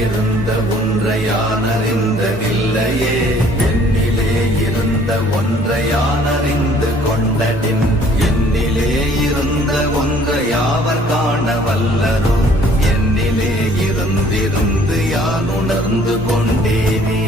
இருந்த ஒன்றை யானறிந்ததில்லையே, என்னிலே இருந்த ஒன்றை யானறிந்து கொண்டடின், என்னிலே இருந்த ஒன்றை யாவர் காண வல்லரோ, என்னிலே இருந்திருந்து யான் உணர்ந்து கொண்டேனே.